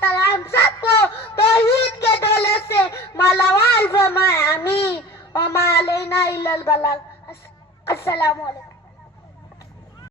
تعالی ہم سب کو توحید کے دولت سے مالامال فرمائے، آمین۔ وما علینا الا البلاغ۔ السلام علیکم۔